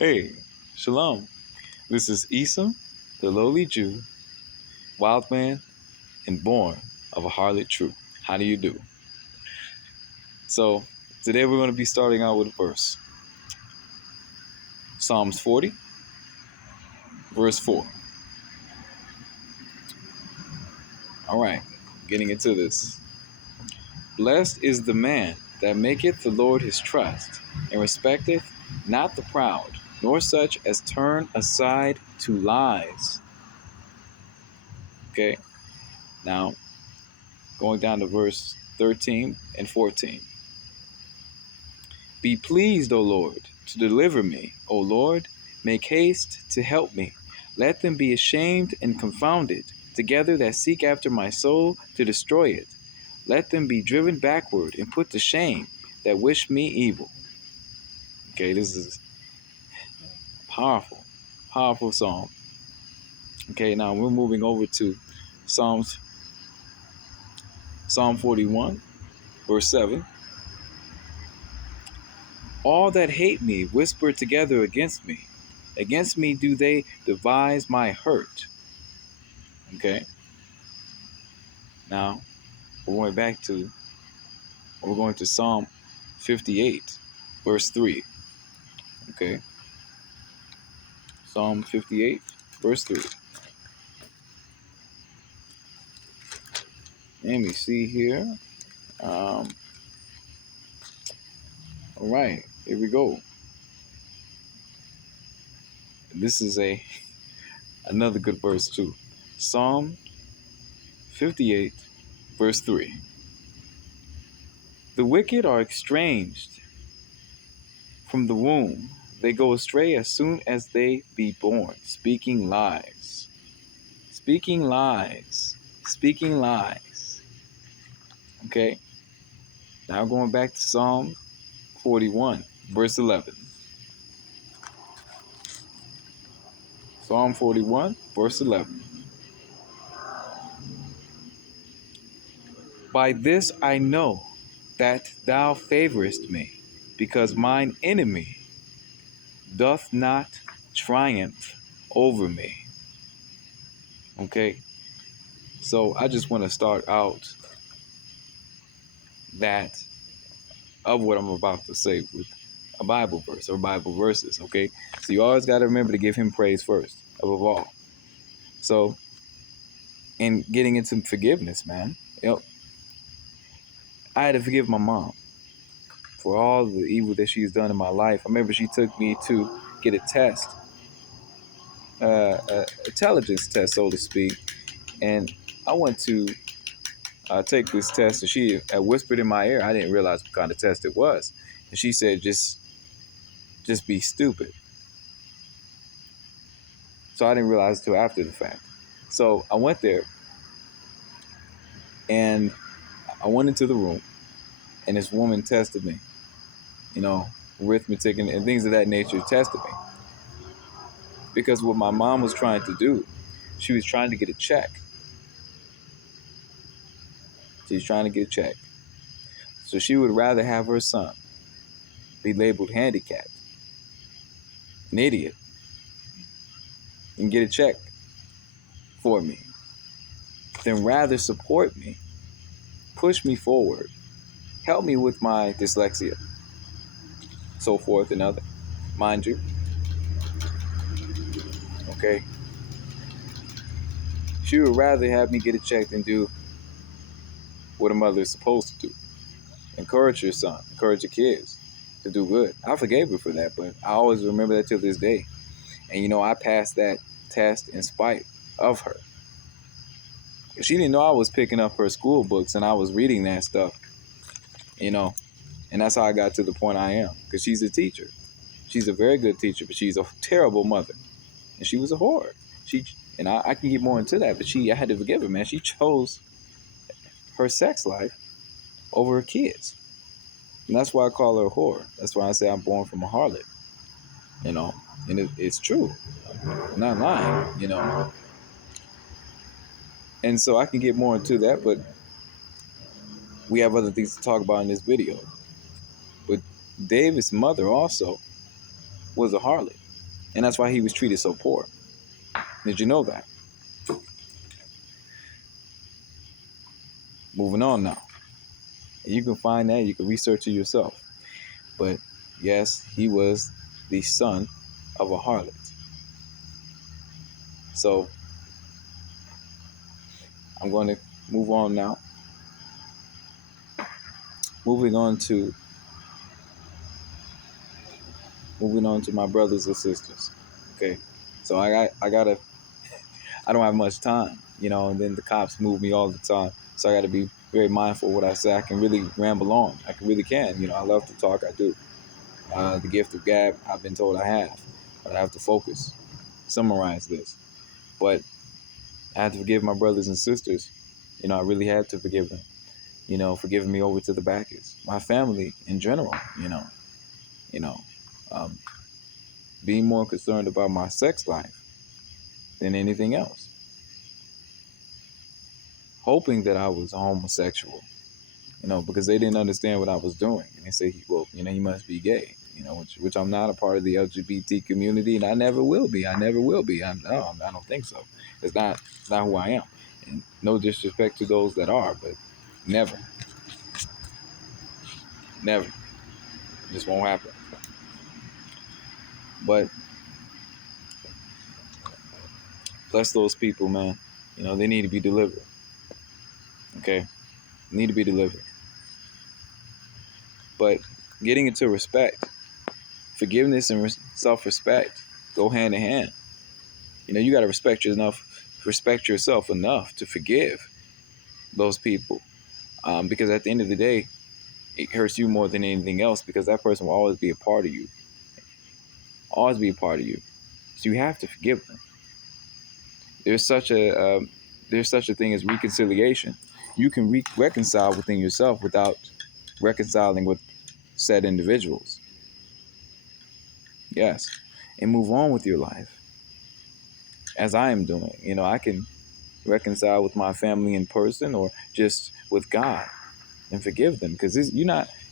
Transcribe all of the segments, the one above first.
Hey, Shalom. This is Esau, the lowly Jew, wild man, and born of a harlot true. How do you do? So, today we're going to be starting out with a verse. Psalms 40, verse 4. All right, getting into this. Blessed is the man that maketh the Lord his trust, and respecteth not the proud, nor such as turn aside to lies. Okay, now going down to verse 13 and 14. Be pleased, O Lord, to deliver me. O Lord, make haste to help me. Let them be ashamed and confounded, together that seek after my soul to destroy it. Let them be driven backward and put to shame that wish me evil. Okay, this is powerful, powerful psalm. Okay, now we're moving over to Psalm 41, verse 7. All that hate me whisper together against me. Against me do they devise my hurt. Okay. Now we're going to Psalm 58, verse 3. Okay. Psalm 58, verse 3. Let me see here. All right, here we go. This is another good verse too. Psalm 58, verse 3. The wicked are estranged from the womb. They go astray as soon as they be born, speaking lies. Speaking lies. Speaking lies. Okay. Now going back to Psalm 41, verse 11. Psalm 41, verse 11. By this I know that thou favorest me, because mine enemy doth not triumph over me. Okay, so I just want to start out that of what I'm about to say with a Bible verse or Bible verses. Okay, so you always got to remember to give him praise first, above all. So, in getting into forgiveness, man, I had to forgive my mom for all the evil that she's done in my life. I remember she took me to get a test, intelligence test, so to speak, and I went to take this test, and she whispered in my ear. I didn't realize what kind of test it was, and she said, "Just be stupid." So I didn't realize until after the fact. So I went there, and I went into the room, and this woman tested me, arithmetic and things of that nature, tested me. Because what my mom was trying to do, she was trying to get a check. She's trying to get a check. So she would rather have her son be labeled handicapped, an idiot, and get a check for me, than rather support me, push me forward, help me with my dyslexia, so forth and other. Mind you, okay? She would rather have me get a check than do what a mother is supposed to do. Encourage your son, encourage your kids to do good. I forgave her for that, but I always remember that till this day. And I passed that test in spite of her. She didn't know I was picking up her school books and I was reading that stuff, and that's how I got to the point I am. Because she's a teacher. She's a very good teacher, but she's a terrible mother. And she was a whore. I can get more into that, but I had to forgive her, man. She chose her sex life over her kids. And that's why I call her a whore. That's why I say I'm born from a harlot. And it's true. I'm not lying. And so I can get more into that, but we have other things to talk about in this video. But David's mother also was a harlot. And that's why he was treated so poor. Did you know that? Moving on now. You can find that. You can research it yourself. But yes, he was the son of a harlot. So I'm going to move on now. Moving on to my brothers and sisters. Okay. So I don't have much time, and then the cops move me all the time. So I got to be very mindful of what I say. I can really ramble on. I really can. I love to talk. I do. The gift of gab, I've been told I have. But I have to focus, summarize this. But I had to forgive my brothers and sisters. I really had to forgive them. Forgiving me over to the backers. My family in general, you know, um, being more concerned about my sex life than anything else. Hoping that I was homosexual, because they didn't understand what I was doing. And they say, well, he must be gay, which I'm not a part of the LGBT community, and I never will be. I never will be. I don't think so. It's not who I am. And no disrespect to those that are, but never. Never. It just won't happen. But bless those people, man. They need to be delivered. Okay? They need to be delivered. But getting into respect, forgiveness and self-respect go hand in hand. You got to respect yourself enough to forgive those people. Because at the end of the day, it hurts you more than anything else, because that person will always be a part of you. Always be a part of you. So you have to forgive them. There's such a thing as reconciliation. You can reconcile within yourself without reconciling with said individuals. Yes. And move on with your life. As I am doing. I can reconcile with my family in person or just with God and forgive them. Because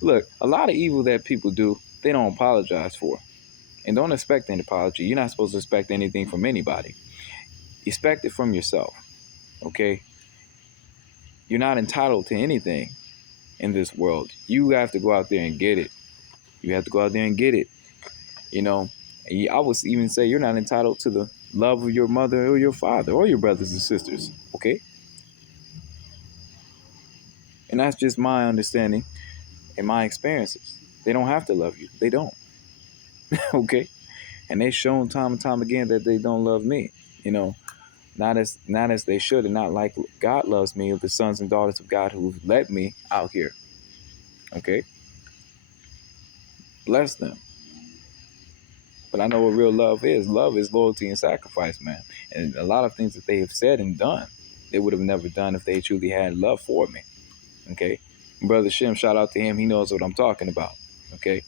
look, a lot of evil that people do, they don't apologize for. And don't expect an apology. You're not supposed to expect anything from anybody. Expect it from yourself. Okay? You're not entitled to anything in this world. You have to go out there and get it. You have to go out there and get it. And I would even say you're not entitled to the love of your mother or your father or your brothers and sisters. Okay? And that's just my understanding and my experiences. They don't have to love you. They don't. Okay? And they've shown time and time again that they don't love me. Not as they should, and not like God loves me, or the sons and daughters of God who've led me out here. Okay? Bless them. But I know what real love is. Love is loyalty and sacrifice, man. And a lot of things that they have said and done, they would have never done if they truly had love for me. Okay? Brother Shem, shout out to him. He knows what I'm talking about. Okay?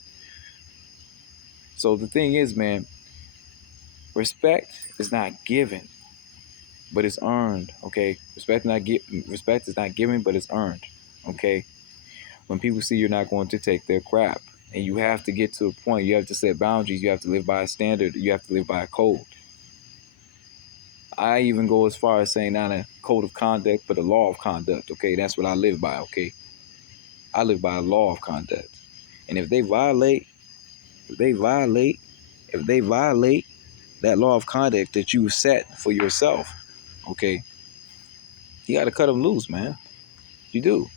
So the thing is, man, respect is not given, but it's earned. Okay? Respect is not given, but it's earned. Okay? When people see you're not going to take their crap, and you have to get to a point, you have to set boundaries, you have to live by a standard, you have to live by a code. I even go as far as saying not a code of conduct, but a law of conduct. Okay, that's what I live by. Okay, I live by a law of conduct, and if they violate that law of conduct that you set for yourself, okay, you got to cut them loose, man. You do.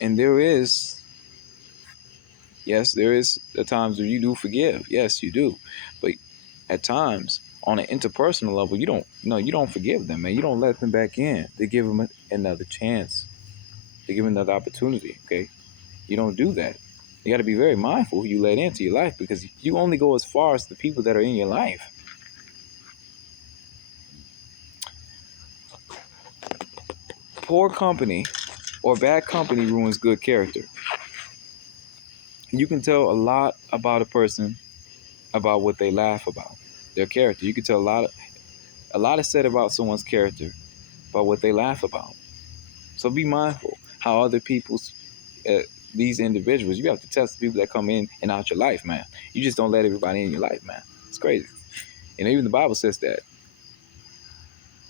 And there is the times where you do forgive. Yes, you do. But at times, on an interpersonal level, you don't forgive them, man. You don't let them back in. They give them another chance. They give them another opportunity, okay? You don't do that. You got to be very mindful who you let into your life, because you only go as far as the people that are in your life. Poor company or bad company ruins good character. You can tell a lot about a person about what they laugh about, their character. You can tell a lot is said about someone's character by what they laugh about. So be mindful how other people's these individuals. You have to test the people that come in and out your life, man. You just don't let everybody in your life, man. It's crazy. And even the Bible says that.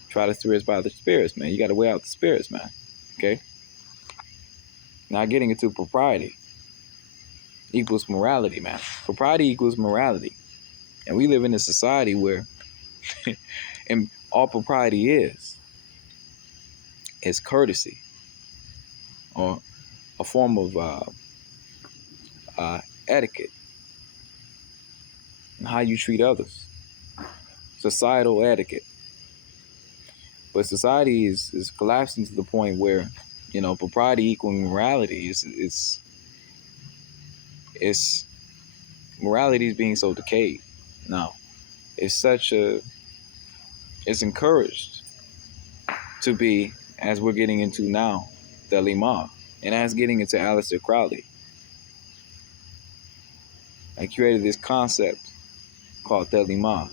Try the spirits by the spirits, man. You got to weigh out the spirits, man. Okay? Now getting into propriety equals morality, man. Propriety equals morality. And we live in a society where and all propriety is courtesy or a form of etiquette and how you treat others. Societal etiquette. But society is collapsing to the point where, propriety equaling morality is morality is being so decayed. Now, it's encouraged to be, as we're getting into now, Thelema, and as getting into Aleister Crowley. I created this concept called Thelema.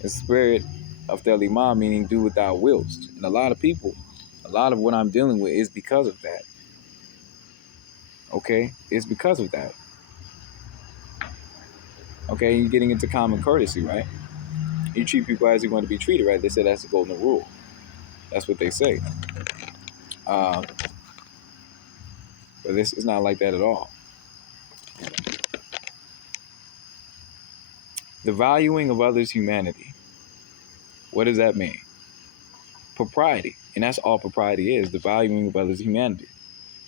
The spirit of Thelema meaning do what thou willst. And a lot of what I'm dealing with is because of that. Okay? It's because of that. Okay, you're getting into common courtesy, right? You treat people as you're going to be treated, right? They say that's the golden rule. That's what they say. But this is not like that at all. The valuing of others' humanity. What does that mean? Propriety. And that's all propriety is, the valuing of others' humanity.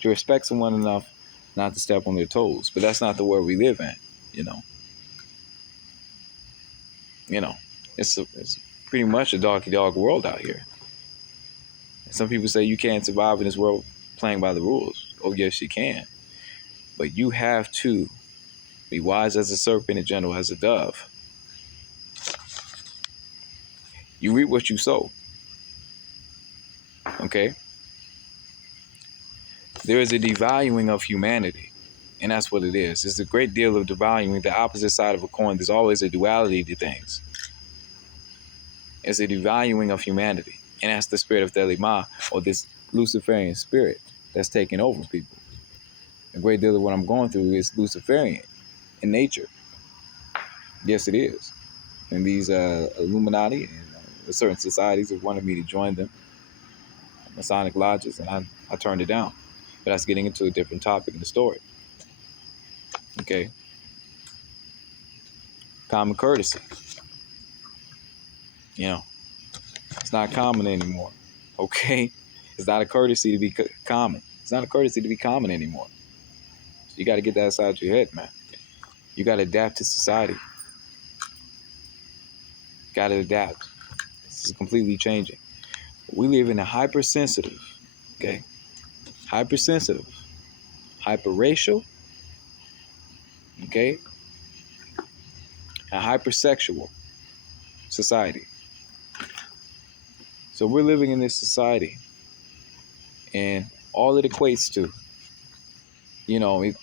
To respect someone enough not to step on their toes. But that's not the world we live in, It's pretty much a dog-eat-dog world out here. Some people say you can't survive in this world playing by the rules. Oh, yes, you can. But you have to be wise as a serpent and gentle as a dove. You reap what you sow. Okay? There is a devaluing of humanity. And that's what it is. It's a great deal of devaluing. The opposite side of a coin. There's always a duality to things. It's a devaluing of humanity. And that's the spirit of Thelema, or this Luciferian spirit that's taking over people. A great deal of what I'm going through is Luciferian in nature. Yes, it is. And these Illuminati and certain societies have wanted me to join them, Masonic lodges, and I turned it down. But that's getting into a different topic in the story. Okay? Common courtesy. It's not common anymore. Okay? It's not a courtesy to be common. It's not a courtesy to be common anymore. So you got to get that outside your head, man. You got to adapt to society. Got to adapt. This is completely changing. We live in a hypersensitive, okay? Hypersensitive, hyperracial, okay? A hypersexual society. So we're living in this society, and all it equates to, it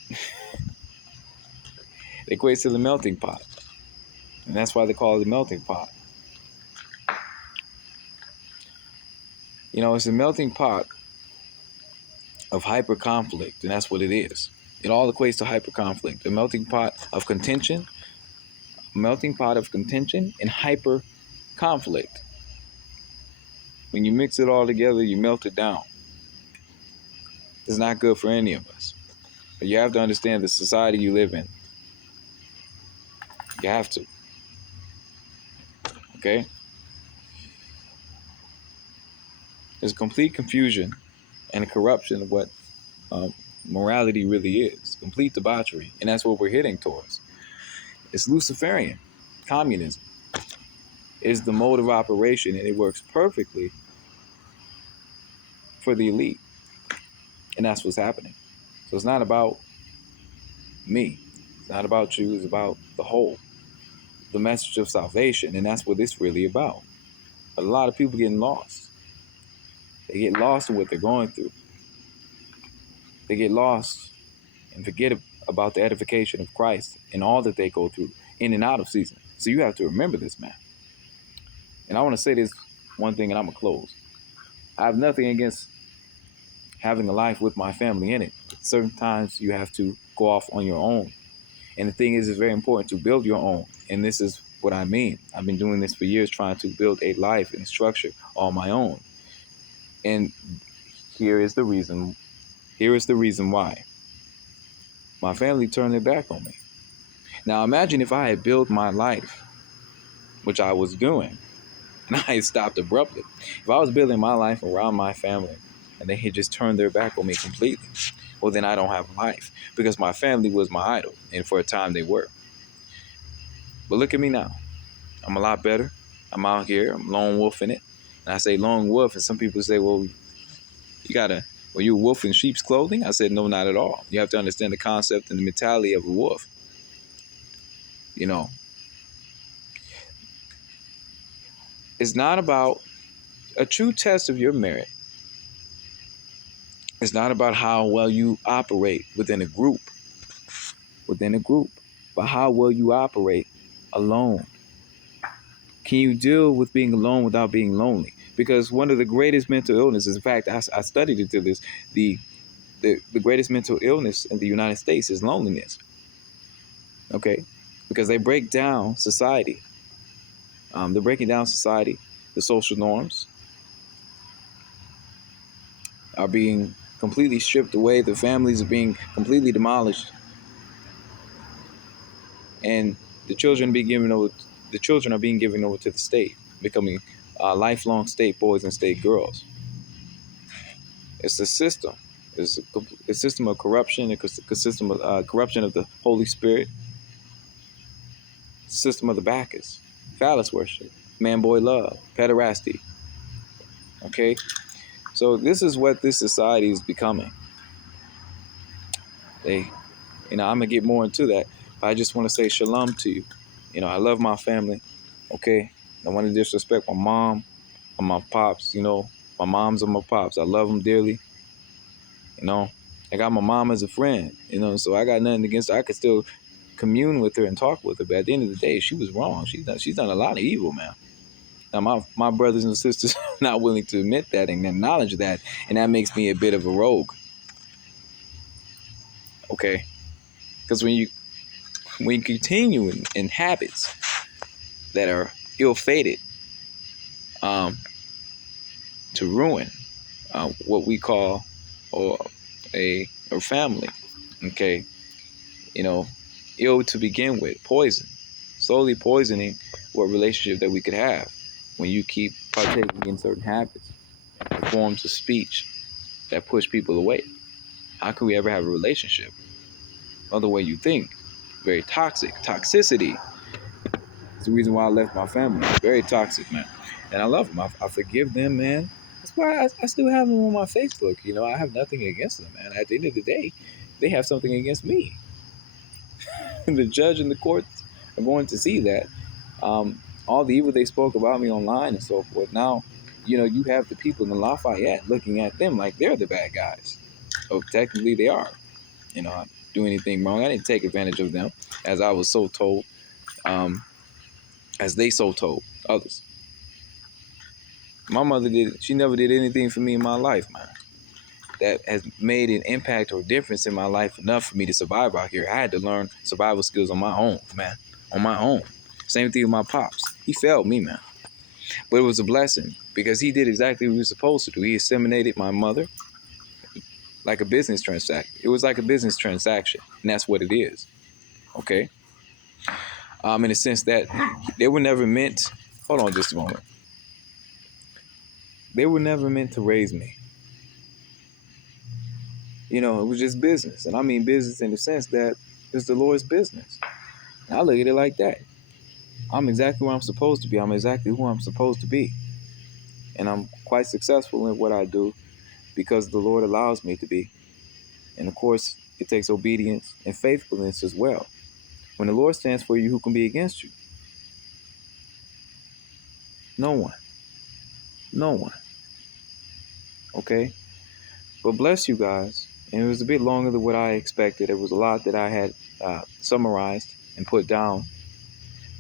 equates to the melting pot. And that's why they call it the melting pot. It's a melting pot of hyper conflict, and that's what it is. It all equates to hyper conflict. A melting pot of contention, and hyper conflict. When you mix it all together, you melt it down. It's not good for any of us. But you have to understand the society you live in. You have to. Okay? There's complete confusion and a corruption of what morality really is. Complete debauchery. And that's what we're heading towards. It's Luciferian. Communism is the mode of operation, and it works perfectly for the elite. And that's what's happening. So it's not about me. It's not about you. It's about the whole. The message of salvation. And that's what it's really about. But a lot of people getting lost. They get lost in what they're going through. They get lost and forget about the edification of Christ and all that they go through in and out of season. So you have to remember this, man. And I want to say this one thing, and I'm going to close. I have nothing against having a life with my family in it. certain times you have to go off on your own. And the thing is, it's very important to build your own. And this is what I mean. I've been doing this for years, trying to build a life and structure on my own. And here is the reason. Here is the reason why. My family turned their back on me. Now imagine if I had built my life, which I was doing, and I had stopped abruptly. If I was building my life around my family and they had just turned their back on me completely, well, then I don't have a life, because my family was my idol, and for a time they were. But look at me now. I'm a lot better. I'm out here. I'm lone wolfing it. And I say lone wolf, and some people say, well, were you a wolf in sheep's clothing? I said, no, not at all. You have to understand the concept and the mentality of a wolf. You know, it's not about a true test of your merit. It's not about how well you operate within a group, but how well you operate alone. Can you deal with being alone without being lonely? Because one of the greatest mental illnesses, in fact, I studied into this, the greatest mental illness in the United States is loneliness. Okay? Because they break down society. They're breaking down society. The social norms are being completely stripped away. The families are being completely demolished. And the children are being given over to the state, becoming lifelong state boys and state girls. It's a system. It's a system of corruption. It's a system of corruption of the Holy Spirit. System of the Bacchus, phallus worship, man-boy love, pederasty. Okay, so this is what this society is becoming. I'm gonna get more into that, but I just want to say shalom to you. I love my family. Okay, I want to disrespect my mom or my pops. My moms and my pops. I love them dearly. I got my mom as a friend. So I got nothing against her. I could still commune with her and talk with her, but at the end of the day, she was wrong. She's done a lot of evil, man. Now, my brothers and sisters are not willing to admit that and acknowledge that, and that makes me a bit of a rogue. Okay, because when you continue in habits that are ill-fated, to ruin what we call or a family, okay, ill to begin with, poison, slowly poisoning what relationship that we could have when you keep partaking in certain habits, forms of speech that push people away. How can we ever have a relationship? Other way you think. Very toxic. Toxicity is the reason why I left my family. Very toxic, man. And I love them. I forgive them, man. That's why I still have them on my Facebook. I have nothing against them, man. At the end of the day, they have something against me. The judge and the courts are going to see that. All the evil they spoke about me online and so forth. Now, you have the people in Lafayette looking at them like they're the bad guys. So technically they are. I do anything wrong. I didn't take advantage of them, as I was so told, as they so told others. My mother she never did anything for me in my life, man, that has made an impact or difference in my life enough for me to survive out here. I had to learn survival skills on my own, man, on my own. Same thing with my pops. He failed me, man. But it was a blessing because he did exactly what he was supposed to do. He inseminated my mother like a business transaction. It was like a business transaction, and that's what it is. Okay? In the sense that they were never meant, hold on just a moment. They were never meant to raise me. It was just business. And I mean business in the sense that it's the Lord's business. And I look at it like that. I'm exactly where I'm supposed to be. I'm exactly who I'm supposed to be. And I'm quite successful in what I do because the Lord allows me to be. And of course, it takes obedience and faithfulness as well. When the Lord stands for you, who can be against you? No one. No one. Okay? But bless you guys. And it was a bit longer than what I expected. It was a lot that I had summarized and put down.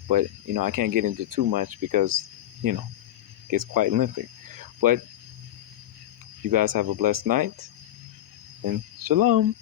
But, I can't get into too much because, it gets quite lengthy. But you guys have a blessed night. And shalom.